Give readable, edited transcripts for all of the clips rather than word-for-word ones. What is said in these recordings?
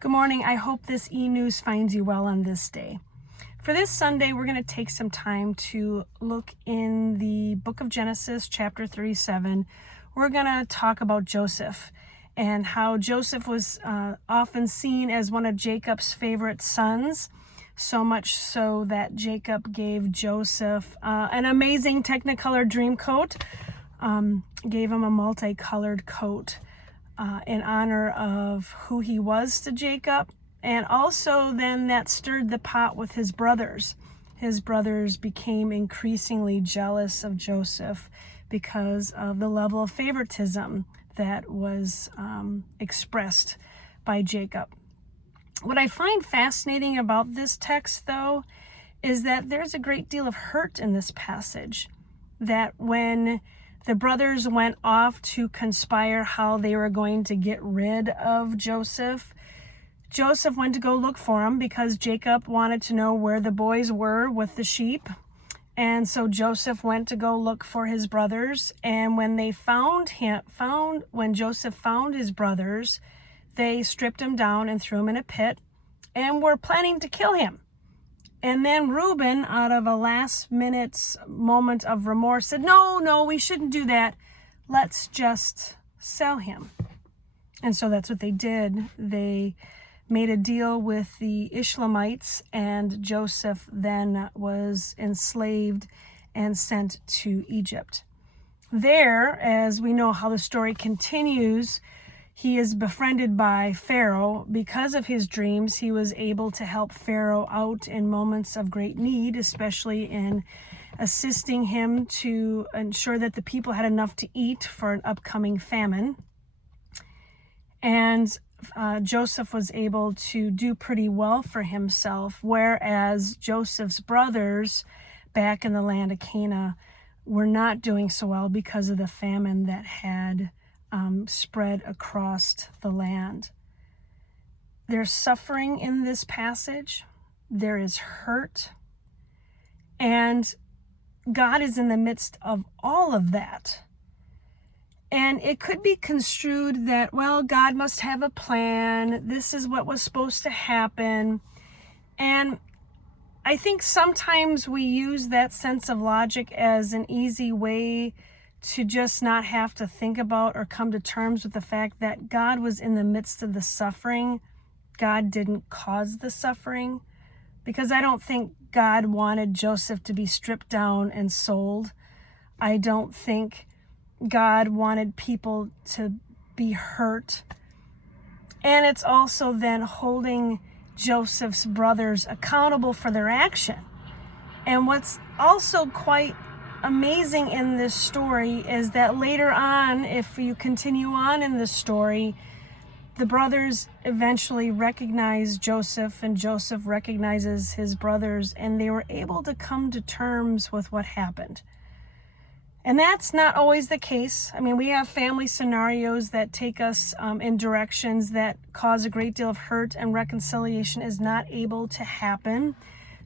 Good morning. I hope this e-news finds you well on this day. For this Sunday, we're going to take some time to look in the book of Genesis, chapter 37. We're going to talk about Joseph and how Joseph was often seen as one of Jacob's favorite sons, so much so that Jacob gave Joseph an amazing Technicolor dream coat, gave him a multicolored coat in honor of who he was to Jacob. And also then that stirred the pot with his brothers. His brothers became increasingly jealous of Joseph because of the level of favoritism that was expressed by Jacob. What I find fascinating about this text, though, is that there's a great deal of hurt in this passage. That when the brothers went off to conspire how they were going to get rid of Joseph, Joseph went to go look for him because Jacob wanted to know where the boys were with the sheep. And so Joseph went to go look for his brothers. And when they when Joseph found his brothers, they stripped him down and threw him in a pit and were planning to kill him. And then Reuben, out of a last-minute moment of remorse, said, no, we shouldn't do that. Let's just sell him. And so that's what they did. They made a deal with the Ishmaelites, and Joseph then was enslaved and sent to Egypt. There, as we know how the story continues, he is befriended by Pharaoh. Because of his dreams, he was able to help Pharaoh out in moments of great need, especially in assisting him to ensure that the people had enough to eat for an upcoming famine. And Joseph was able to do pretty well for himself, whereas Joseph's brothers back in the land of Canaan were not doing so well because of the famine that had spread across the land. There's suffering in this passage. There is hurt. And God is in the midst of all of that. And it could be construed that, well, God must have a plan. This is what was supposed to happen. And I think sometimes we use that sense of logic as an easy way to just not have to think about or come to terms with the fact that God was in the midst of the suffering. God didn't cause the suffering, because I don't think God wanted Joseph to be stripped down and sold. I don't think God wanted people to be hurt. And it's also then holding Joseph's brothers accountable for their action. And what's also quite amazing in this story is that later on, if you continue on in the story, the brothers eventually recognize Joseph, and Joseph recognizes his brothers, and they were able to come to terms with what happened. And that's not always the case. I mean, we have family scenarios that take us in directions that cause a great deal of hurt, and reconciliation is not able to happen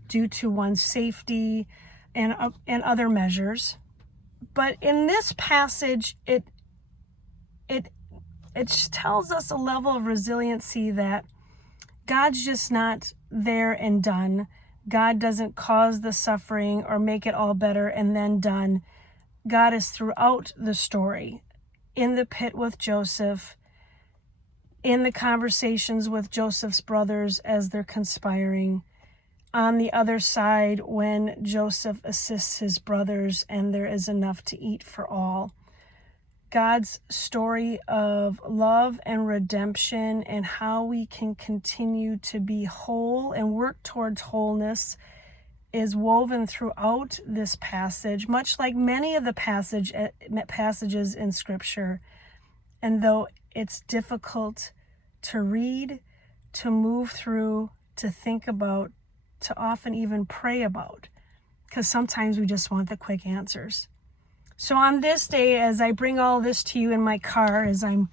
due to one's safety and other measures. But in this passage, it tells us a level of resiliency that God's just not there and done. God doesn't cause the suffering or make it all better and then done. God is throughout the story, in the pit with Joseph, in the conversations with Joseph's brothers as they're conspiring, on the other side when Joseph assists his brothers and there is enough to eat for all. God's story of love and redemption and how we can continue to be whole and work towards wholeness is woven throughout this passage, much like many of the passages in Scripture. And though it's difficult to read, to move through, to think about, to often even pray about, because sometimes we just want the quick answers. So on this day, as I bring all this to you in my car, as I'm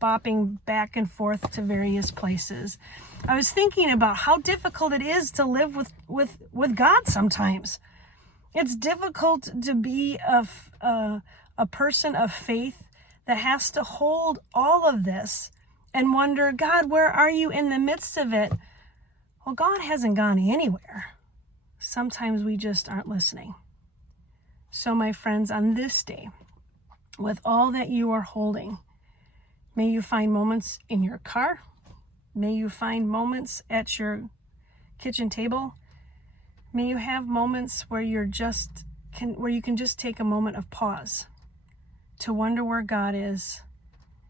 bopping back and forth to various places, I was thinking about how difficult it is to live with God sometimes. It's difficult to be a person of faith that has to hold all of this and wonder, God, where are you in the midst of it? Well, God hasn't gone anywhere. Sometimes we just aren't listening. So, my friends, on this day, with all that you are holding, may you find moments in your car. May you find moments at your kitchen table. May you have moments where you can just take a moment of pause to wonder where God is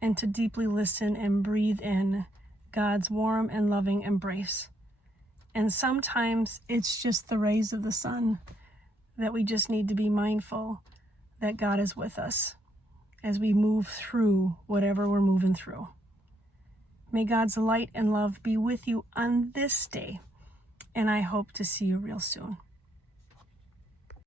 and to deeply listen and breathe in God's warm and loving embrace. And sometimes it's just the rays of the sun that we just need to be mindful that God is with us as we move through whatever we're moving through. May God's light and love be with you on this day, and I hope to see you real soon.